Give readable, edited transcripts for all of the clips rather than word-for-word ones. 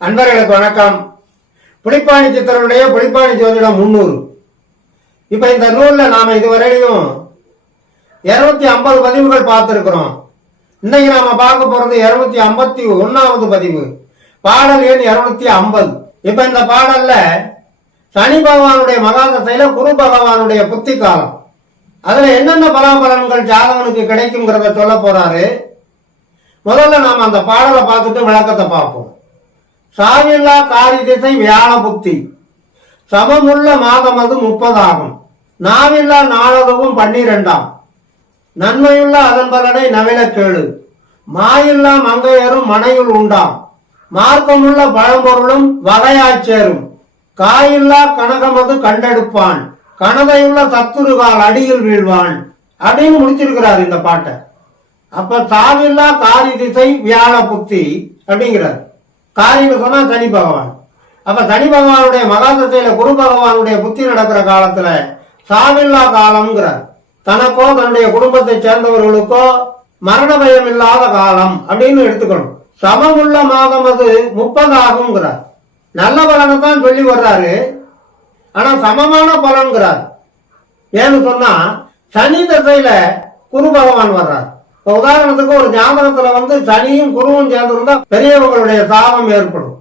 அன்பர்களுக்கு வணக்கம். புலிப்பாணி சித்தருடைய புலிப்பாணி ஜோதிடம் 300. இப்ப இந்த நூல்ல நாம இதுவரையிலும் 250 பதிவுகள் பார்த்திருக்கிறோம். இன்னைக்கு நாம பார்க்க போறது 251வது பதிவு, பாடல் எண் 250. இப்ப இந்த பாடல்ல சனி பகவானுடைய மகாதசையில குரு பகவானுடைய புத்தி காலம், அதுல என்னென்ன பலாபலன்கள் ஜாதகனுக்கு கிடைக்குங்கிறத சொல்ல போறாரு. முதல்ல நாம அந்த பாடலை பார்த்துட்டு விளக்கத்தை பார்ப்போம். சாவில்லா காரி திசை வியாழ புத்தி, சமமுள்ள மாதம் அது 30 ஆகும். நாவில்லா நாளதுவும் 12ஆம். நன்மையுள்ள அதன் பலனை நவில கேளு. மாயில்லா மங்கையரும் மனையுள் உண்டாம். மார்க்கமுள்ள பழம்பொருளும் வகையாச்சேரும். காயில்லா கனகமது கண்டெடுப்பான். கனதையுள்ள சத்துருகால் அடியில் வீழ்வான் அப்படின்னு முடிச்சிருக்கிறார் இந்த பாட்டை. அப்ப சாவில்லா காரி திசை வியாழ புத்தி அப்படிங்கிறார். காரின்னு சொன்னா சனி பகவான். அப்ப சனி பகவானுடைய மகாதசையில குரு பகவானுடைய புத்தி நடக்கிற காலத்துல சாவில்லா காலம்ங்கிறார். தனக்கோ தன்னுடைய குடும்பத்தை சேர்ந்தவர்களுக்கோ மரண பயம் இல்லாத காலம் அப்படின்னு எடுத்துக்கணும். சமமுள்ள மாதம் அது 30 ஆகுங்கிறார். நல்ல பலனை தான் சொல்லி வர்றாரு, ஆனா சமமான பலன்கிறார். ஏன்னு சொன்னா சனி தசையில குரு பகவான் வர்றார். இப்ப உதாரணத்துக்கு ஒரு ஜாதகத்துல சனியும் குருவும் சேர்ந்திருந்தா பெரியவங்களுடைய தாபம் ஏற்படும்.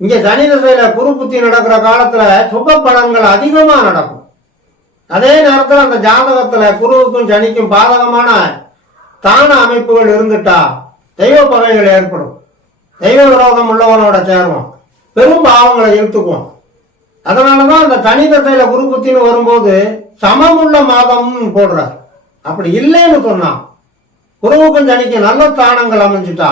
இங்க சனி தசையில குரு புத்தி நடக்கிற காலத்துல சுப பலன்கள் அதிகமா நடக்கும். அதே நேரத்தில் அந்த ஜாதகத்துல குருவுக்கும் சனிக்கும் பாதகமான தான அமைப்புகள் இருந்துட்டா தெய்வ பகைகள் ஏற்படும். தெய்வ விரோதம் உள்ளவனோட சேருவோம், பெரும் பாவங்களை இழுத்துக்குவோம். அதனாலதான் அந்த சனி தசையில குரு புத்தின்னு வரும்போது சமமுள்ள மாதம் போடுறார். அப்படி இல்லைன்னு சொன்னா குருவுக்கும் சனிக்கு நல்ல ஸ்தானங்கள் அமைஞ்சுட்டா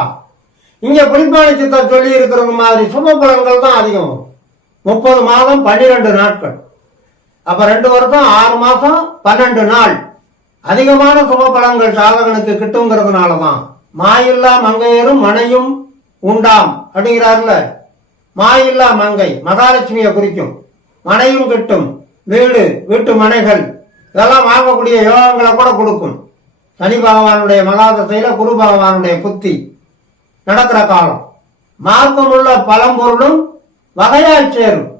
இங்க புலிப்பாணி சித்தர் சொல்லி இருக்கிறது மாதிரி சுப பலன்கள் தான் அதிகம் வரும். 30 மாதம் 12 நாட்கள், அப்ப 2 வருஷம் 6 மாசம் 12 நாள் அதிகமான சுப பலன்கள் சாதகனுக்கு கிட்டுங்கிறதுனாலதான் மாயில்லா மங்கையரும் மனையும் உண்டாம் அப்படிங்கிறாருல. மாயில்லா மங்கை மகாலட்சுமியை குறிக்கும். மனையும் கிட்டும், வீடு வீட்டு மனைகள் இதெல்லாம் வாங்கக்கூடிய யோகங்களை கூட கொடுக்கும். சனி பகவானுடைய மகாதசையில குரு பகவானுடைய புத்தி நடக்கிற காலம். மார்க்கமுள்ள பழம்பொருளும் வகையால் சேரும்.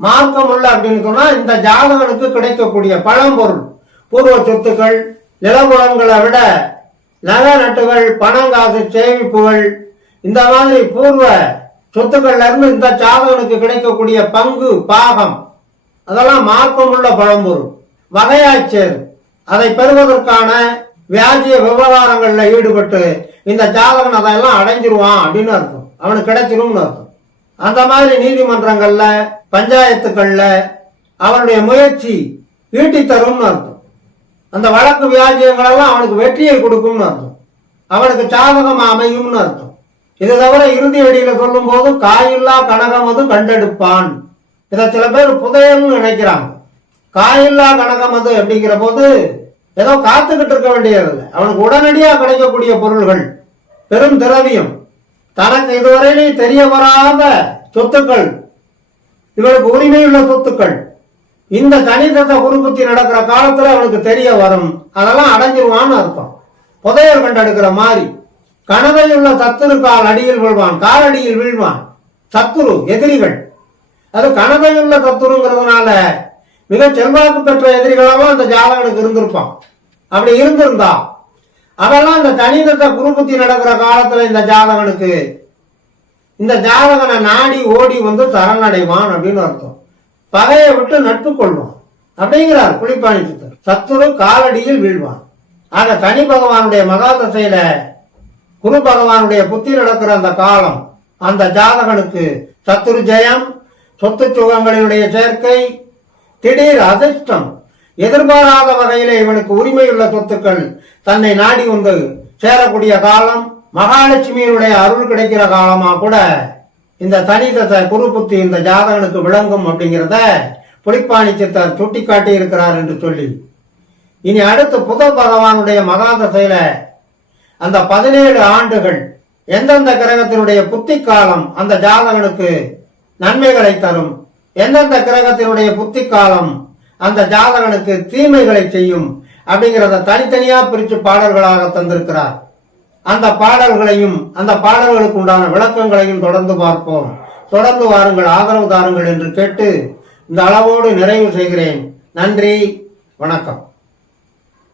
மார்க்கமுள்ள அப்படின்னு சொன்னா இந்த ஜாதகனுக்கு கிடைக்கக்கூடிய பழம்பொருள், பூர்வ சொத்துக்கள், நிலபுலன்களை விட நகை நட்டுகள், பணங்காசு, சேமிப்புகள், இந்த மாதிரி பூர்வ சொத்துக்கள்ல இருந்து இந்த ஜாதகனுக்கு கிடைக்கக்கூடிய பங்கு பாகம் அதெல்லாம் மார்க்கமுள்ள பழம்பொருள் வகையால் சேரும். அதை பெறுவதற்கான வியாஜிய விவகாரங்கள்ல ஈடுபட்டு இந்த ஜாதகன் அதெல்லாம் அடைஞ்சிருவான் அப்படின்னு அர்த்தம், அவனுக்கு கிடைச்சிரும்னு அர்த்தம். அந்த மாதிரி நீதிமன்றங்கள்ல பஞ்சாயத்துக்கள்ல அவனுடைய முயற்சி ஈட்டி தரும்னு அர்த்தம். அந்த வழக்கு வியாஜியங்கள் எல்லாம் அவனுக்கு வெற்றியை கொடுக்கும்னு அர்த்தம், அவனுக்கு சாதகம் அமையும்னு அர்த்தம். இது தவிர இறுதி அடியில சொல்லும் போது காயில்லா கனகமது கண்டெடுப்பான். இதை சில பேர் புதையல்னு நினைக்கிறாங்க. காயில்லா கனகமது அப்படிங்கிற போது ஏதோ காத்துக்கிட்டு இருக்க வேண்டியதில்லை, அவனுக்கு உடனடியா கிடைக்கக்கூடிய பொருள்கள், பெரும் திரவியம், தனக்கு இதுவரையிலும் தெரிய வராத சொத்துக்கள், இவனுக்கு உரிமையுள்ள சொத்துக்கள் இந்த தனிதத்தை குருபுத்தி நடக்கிற காலத்துல அவனுக்கு தெரிய வரும். அதெல்லாம் அடைஞ்சிருவான்னு அர்த்தம். புதையல் கண்டெடுக்கிற மாதிரி. கனதையுள்ள சத்துரு கால் அடியில் வீழ்வான், காலடியில் வீழ்வான். சத்துரு எதிரிகள், அது கனதையுள்ள சத்துருங்கிறதுனால மிக செல்வாக்கு பெற்ற எதிரிகளெல்லாம் அந்த ஜாதகனுக்கு இருந்திருப்பான். அப்படி இருந்திருந்தா அதெல்லாம் இந்த தனிதத்தை குருபுத்தி நடக்கிற காலத்துல இந்த ஜாதகனுக்கு இந்த ஜாதகனை நாடி ஓடி சரணடைவான் அப்படின்னு அர்த்தம். பகையை விட்டு நட்பு கொள்வான் அப்படிங்கிறார் புலிப்பாணி சித்தர். சத்துரு காலடியில் வீழ்வான். ஆக சனி பகவானுடைய மகாதசையில குரு பகவானுடைய புத்தி நடக்கிற அந்த காலம் அந்த ஜாதகனுக்கு சத்துரு ஜெயம், சொத்து சுகங்களினுடைய சேர்க்கை, திடீர் அதிர்ஷ்டம், எதிர்பாராத வகையில இவனுக்கு உரிமையுள்ள சொத்துக்கள் தன்னை நாடி சேரக்கூடிய காலம், மகாலட்சுமியினுடைய அருள் கிடைக்கிற காலமா கூட இந்த தனிதசை குரு புத்தி இந்த ஜாதகனுக்கு விளங்கும் அப்படிங்கிறத புலிப்பாணி சித்தர் சுட்டி காட்டி இருக்கிறார் என்று சொல்லி, இனி அடுத்து புத பகவானுடைய மகாதசையில அந்த 17 ஆண்டுகள் எந்தெந்த கிரகத்தினுடைய புத்தி காலம் அந்த ஜாதகனுக்கு நன்மைகளை தரும், எந்தெந்த கிரகத்தினுடைய புத்தி காலம் அந்த ஜாதகனுக்கு தீமைகளை செய்யும் அப்படிங்கிறத தனித்தனியா பிரிச்சு பாடல்களாக தந்திருக்கிறார். அந்த பாடல்களையும் அந்த பாடல்களுக்கு உண்டான விளக்கங்களையும் தொடர்ந்து பார்ப்போம். தொடர்ந்து வாருங்கள், ஆதரவு தாருங்கள் என்று கேட்டு இந்த அளவோடு நிறைவு செய்கிறேன். நன்றி, வணக்கம்.